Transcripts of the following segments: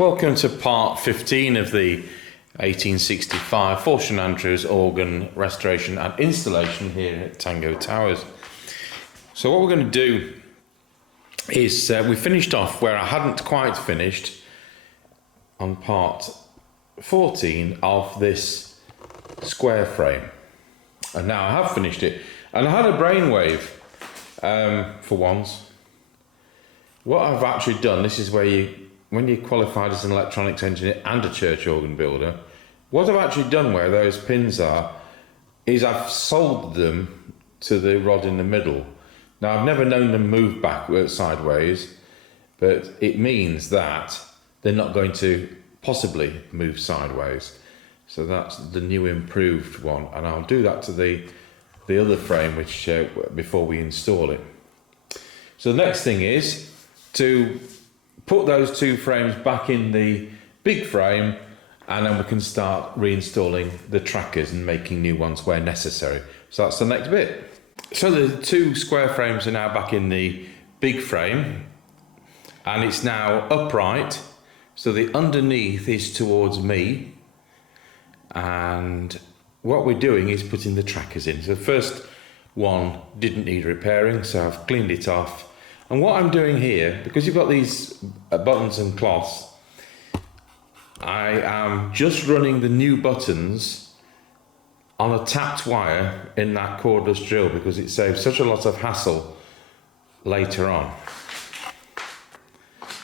Welcome to part 15 of the 1865 Fortune Andrews organ restoration and installation here at Tango Towers. So what we're going to do is we finished off where I hadn't quite finished on part 14 of this square frame, and now I have finished it, and I had a brainwave for once. What I've actually done, this is where when you're qualified as an electronics engineer and a church organ builder, what I've actually done where those pins are is I've soldered them to the rod in the middle. Now I've never known them move backwards, sideways, but it means that they're not going to possibly move sideways. So that's the new improved one, and I'll do that to the other frame which before we install it. So the next thing is to put those two frames back in the big frame, and then we can start reinstalling the trackers and making new ones where necessary. So that's the next bit. So the two square frames are now back in the big frame, and it's now upright, so the underneath is towards me, and what we're doing is putting the trackers in. So the first one didn't need repairing, so I've cleaned it off. And what I'm doing here, because you've got these buttons and cloths, I am just running the new buttons on a tapped wire in that cordless drill, because it saves such a lot of hassle later on.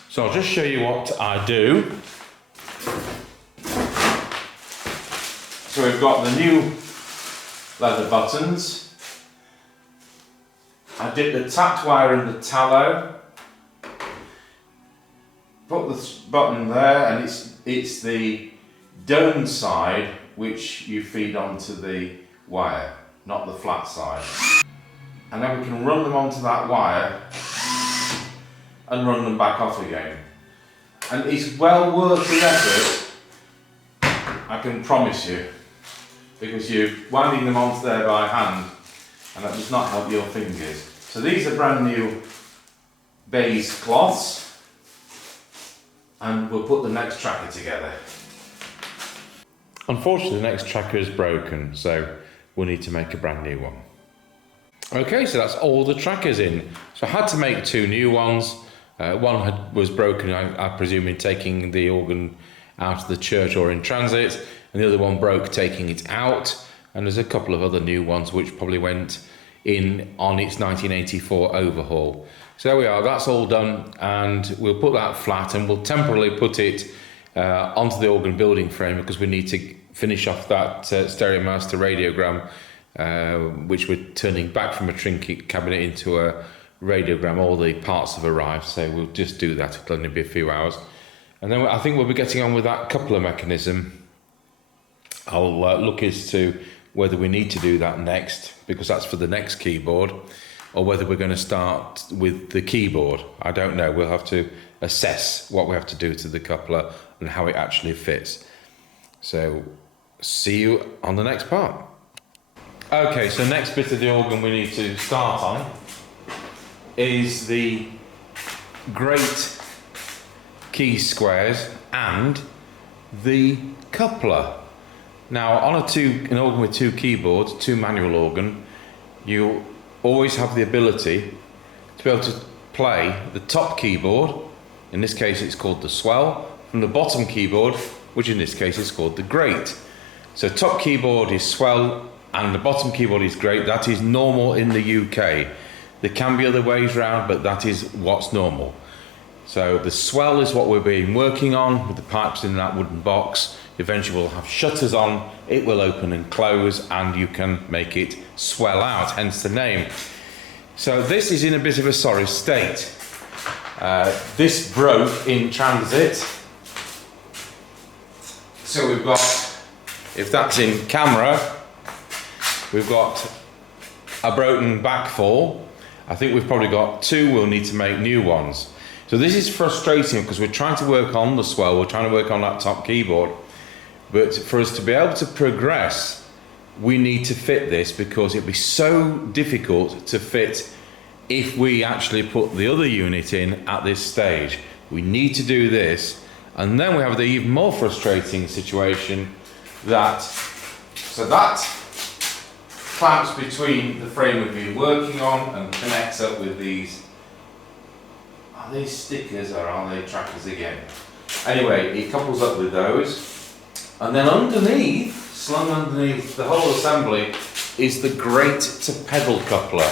So I'll just show you what I do. So we've got the new leather buttons. I dip the tapped wire in the tallow, put the button there, and it's the domed side which you feed onto the wire, not the flat side. And then we can run them onto that wire and run them back off again. And it's well worth the effort, I can promise you, because you're winding them onto there by hand, and that does not help your fingers. So these are brand new baize cloths, and we'll put the next tracker together. Unfortunately, the next tracker is broken, so we'll need to make a brand new one. Okay, so that's all the trackers in. So I had to make two new ones. One was broken, I presume, in taking the organ out of the church or in transit, and the other one broke taking it out. And there's a couple of other new ones which probably went in on its 1984 overhaul. So there we are, that's all done, and we'll put that flat, and we'll temporarily put it onto the organ building frame, because we need to finish off that Stereomaster radiogram, which we're turning back from a trinket cabinet into a radiogram. All the parts have arrived, so we'll just do that. It'll only be a few hours. And then I think we'll be getting on with that coupler mechanism. I'll look as to whether we need to do that next, because that's for the next keyboard, or whether we're going to start with the keyboard. I don't know. We'll have to assess what we have to do to the coupler and how it actually fits. So see you on the next part. Okay, so next bit of the organ we need to start on is the great key squares and the coupler. Now, on an organ with two keyboards, two manual organ, you always have the ability to be able to play the top keyboard, in this case it's called the swell, from the bottom keyboard, which in this case is called the great. So top keyboard is swell and the bottom keyboard is great. That is normal in the UK. There can be other ways around, but that is what's normal. So the swell is what we've been working on with the pipes in that wooden box. Eventually we'll have shutters on, it will open and close, and you can make it swell out, hence the name. So this is in a bit of a sorry state. This broke in transit. So we've got, if that's in camera, we've got a broken backfall. I think we've probably got two, we'll need to make new ones. So this is frustrating, because we're trying to work on the swell, we're trying to work on that top keyboard. But for us to be able to progress, we need to fit this, because it'd be so difficult to fit if we actually put the other unit in at this stage. We need to do this, And then we have the even more frustrating situation that clamps between the frame we've been working on and connects up with these. Are these stickers or are they trackers again? Anyway, it couples up with those. And then underneath, slung underneath the whole assembly, is the grate to pedal coupler.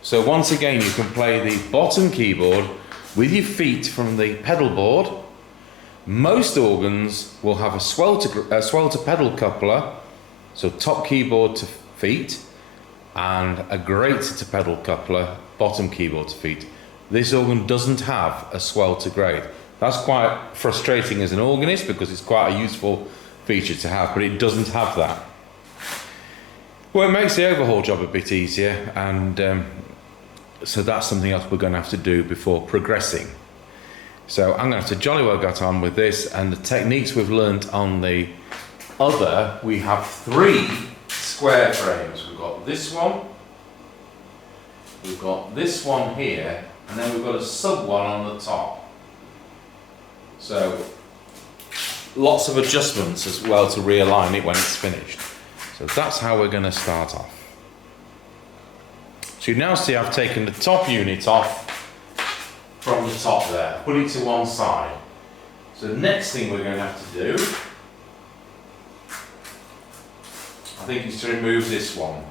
So once again, you can play the bottom keyboard with your feet from the pedal board. Most organs will have a swell to pedal coupler, so top keyboard to feet, and a grate to pedal coupler, bottom keyboard to feet. This organ doesn't have a swell to grate. That's quite frustrating as an organist because it's quite a useful feature to have, but it doesn't have that. Well, it makes the overhaul job a bit easier, and so that's something else we're going to have to do before progressing. So I'm going to have to jolly well get on with this, and the techniques we've learnt on the other, we have 3 square frames. We've got this one, we've got this one here, and then we've got a sub one on the top. So lots of adjustments as well to realign it when it's finished. So that's how we're going to start off. So you now see I've taken the top unit off from the top there, put it to one side. So the next thing we're going to have to do, I think, is to remove this one.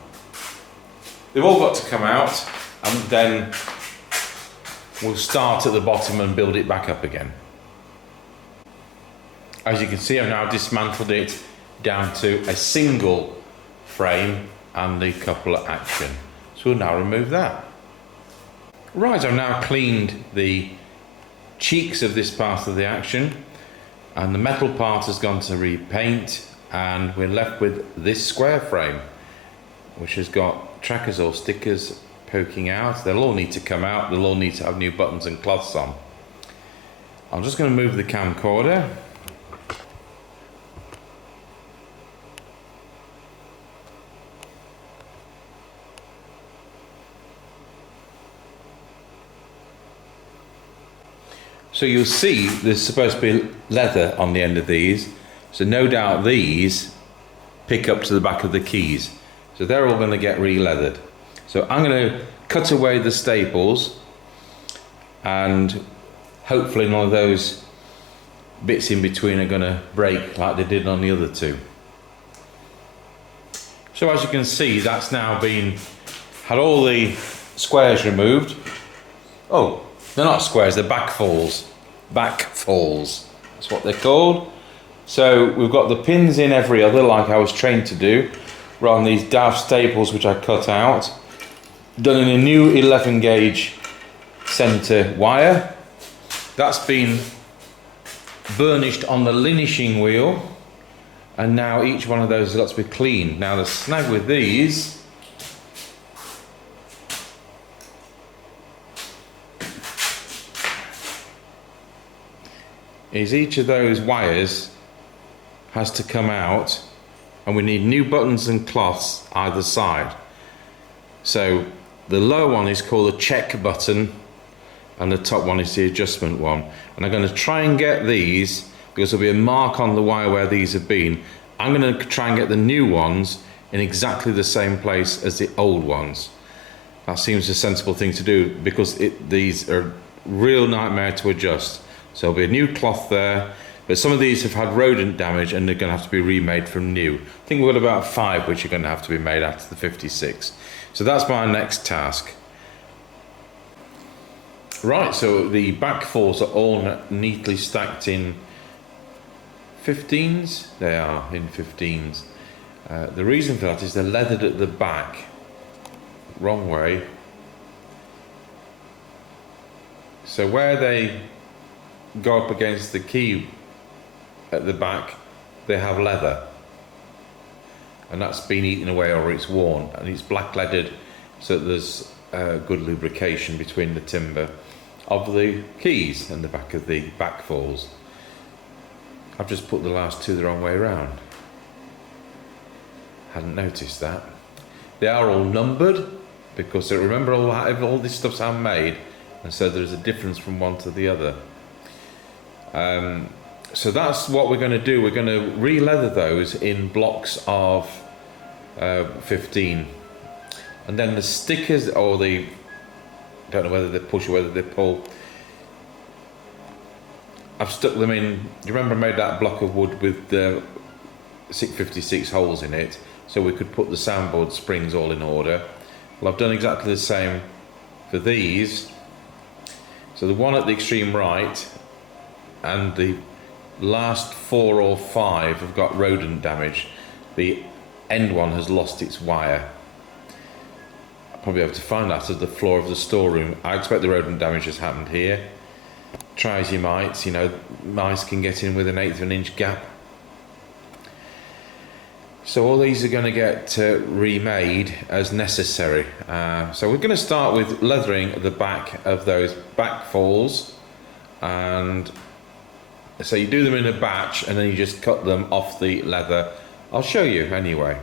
They've all got to come out, and then we'll start at the bottom and build it back up again. As you can see, I've now dismantled it down to a single frame and the coupler action. So we'll now remove that. Right, I've now cleaned the cheeks of this part of the action, and the metal part has gone to repaint, and we're left with this square frame, which has got trackers or stickers poking out. They'll all need to come out, they'll all need to have new buttons and cloths on. I'm just going to move the camcorder. So you'll see there's supposed to be leather on the end of these, so no doubt these pick up to the back of the keys. So they're all going to get re-leathered. So I'm going to cut away the staples, and hopefully none of those bits in between are going to break like they did on the other two. So as you can see, that's now had all the squares removed. Oh, they're not squares, they're backfalls. Backfalls, that's what they're called. So we've got the pins in every other, like I was trained to do, rather than these daft staples which I cut out. Done in a new 11 gauge centre wire. That's been burnished on the linishing wheel, and now each one of those has got to be cleaned. Now the snag with these is each of those wires has to come out, and we need new buttons and cloths either side. So the lower one is called a check button, and the top one is the adjustment one. And I'm going to try and get these, because there'll be a mark on the wire where these have been. I'm going to try and get the new ones in exactly the same place as the old ones. That seems a sensible thing to do, because these are a real nightmare to adjust. So there'll be a new cloth there, but some of these have had rodent damage and they're going to have to be remade from new. I think we've got about 5 which are going to have to be made after the 56. So that's my next task. Right, so the back falls are all neatly stacked in 15s. They are in 15s. The reason for that is they're leathered at the back. Wrong way. So where they go up against the key at the back, they have leather, and that's been eaten away or it's worn, and it's black leaded, so there's good lubrication between the timber of the keys and the back of the back falls. I've just put the last two the wrong way around. Hadn't noticed that. They are all numbered, because remember all this stuff's handmade, and so there's a difference from one to the other. So that's what we're going to do. We're going to re-leather those in blocks of 15, and then the stickers, or the, I don't know whether they push or whether they pull, I've stuck them in. You remember I made that block of wood with the 656 holes in it, so we could put the soundboard springs all in order. Well, I've done exactly the same for these. So the one at the extreme right and the last 4 or 5 have got rodent damage. The end one has lost its wire. I'll probably have to find that at the floor of the storeroom. I expect the rodent damage has happened here. Try as you might, you know, mice can get in with an 1/8 of an inch gap. So all these are going to get remade as necessary. So we're going to start with leathering the back of those back falls, and so you do them in a batch and then you just cut them off the leather. I'll show you anyway.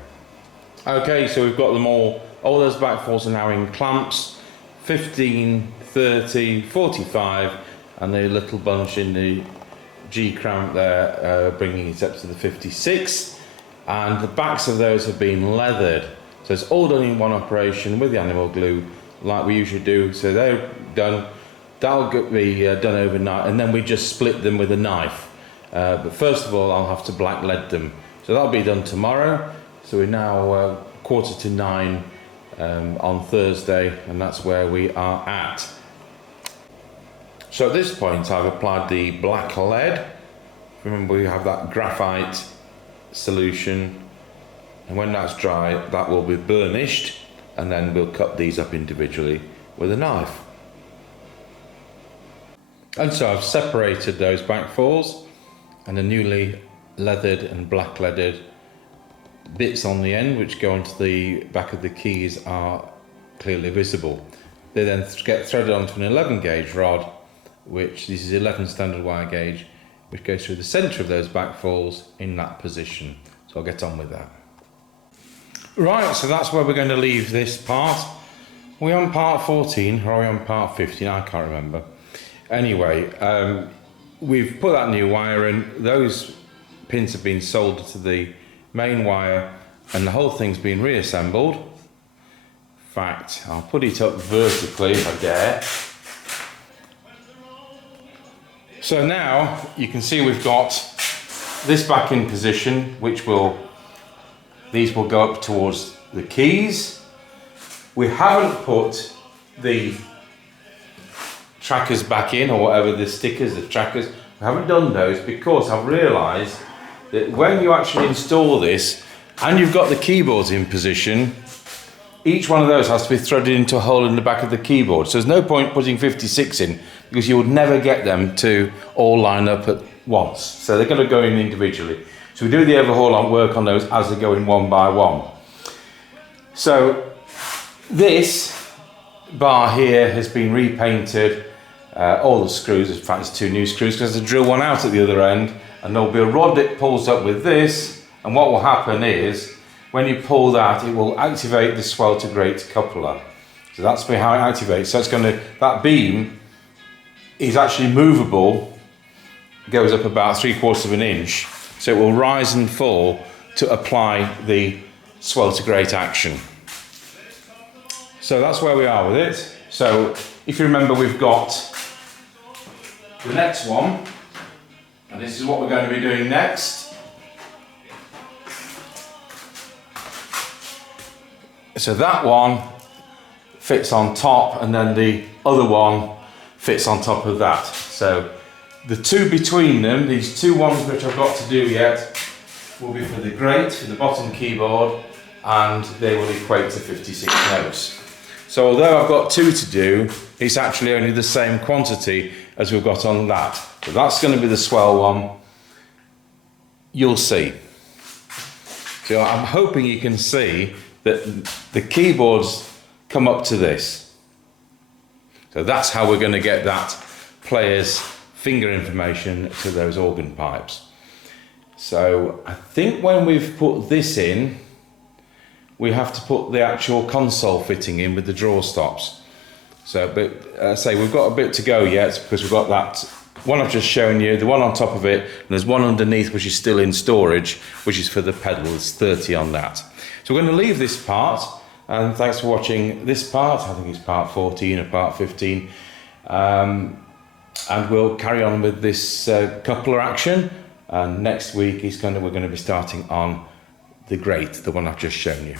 Okay, so we've got them all those back falls are now in clamps, 15, 30, 45, and the little bunch in the G cramp there, bringing it up to the 56. And the backs of those have been leathered, so it's all done in one operation with the animal glue like we usually do. So they're done, that'll be done overnight, and then we just split them with a knife. But first of all I'll have to black lead them, so that'll be done tomorrow. So we're now 8:45 on Thursday, and that's where we are at. So at this point I've applied the black lead. Remember, we have that graphite solution, and when that's dry that will be burnished, and then we'll cut these up individually with a knife. And so I've separated those back falls, and the newly leathered and black leaded bits on the end which go onto the back of the keys are clearly visible. They then get threaded onto an 11 gauge rod, which this is 11 standard wire gauge, which goes through the centre of those back falls in that position. So I'll get on with that. Right, so that's where we're going to leave this part. Are we on part 14 or are we on part 15? I can't remember. Anyway, we've put that new wire in. Those pins have been soldered to the main wire, and the whole thing's been reassembled. In fact, I'll put it up vertically if I dare. So now you can see we've got this back in position, these will go up towards the keys. We haven't put the trackers back in, or whatever, the stickers, the trackers. We haven't done those because I've realised that when you actually install this and you've got the keyboards in position, each one of those has to be threaded into a hole in the back of the keyboard. So there's no point putting 56 in, because you would never get them to all line up at once. So they're going to go in individually. So we do the overhaul on work on those as they go in one by one. So this bar here has been repainted, all the screws, in fact it's 2 new screws, because I drill one out at the other end, and there'll be a rod that pulls up with this, and what will happen is when you pull that, it will activate the swell to grate coupler. So that's how it activates. So it's going to, that beam is actually movable, goes up about 3/4 of an inch, so it will rise and fall to apply the swell to grate action. So that's where we are with it. So if you remember, we've got the next one, and this is what we're going to be doing next. So that one fits on top, and then the other one fits on top of that. So the two between them, these 2 ones which I've got to do yet, will be for the grate, for the bottom keyboard, and they will equate to 56 notes. So although I've got 2 to do, it's actually only the same quantity as we've got on that. So that's going to be the swell one. You'll see. So I'm hoping you can see that the keyboards come up to this. So that's how we're going to get that player's finger information to those organ pipes. So I think when we've put this in, we have to put the actual console fitting in with the draw stops. So, but say we've got a bit to go yet, because we've got that one I've just shown you, the one on top of it, and there's one underneath which is still in storage, which is for the pedal. There's 30 on that. So we're going to leave this part, and thanks for watching this part. I think it's part 14 or part 15. And we'll carry on with this coupler action, and next week we're going to be starting on the grate, the one I've just shown you.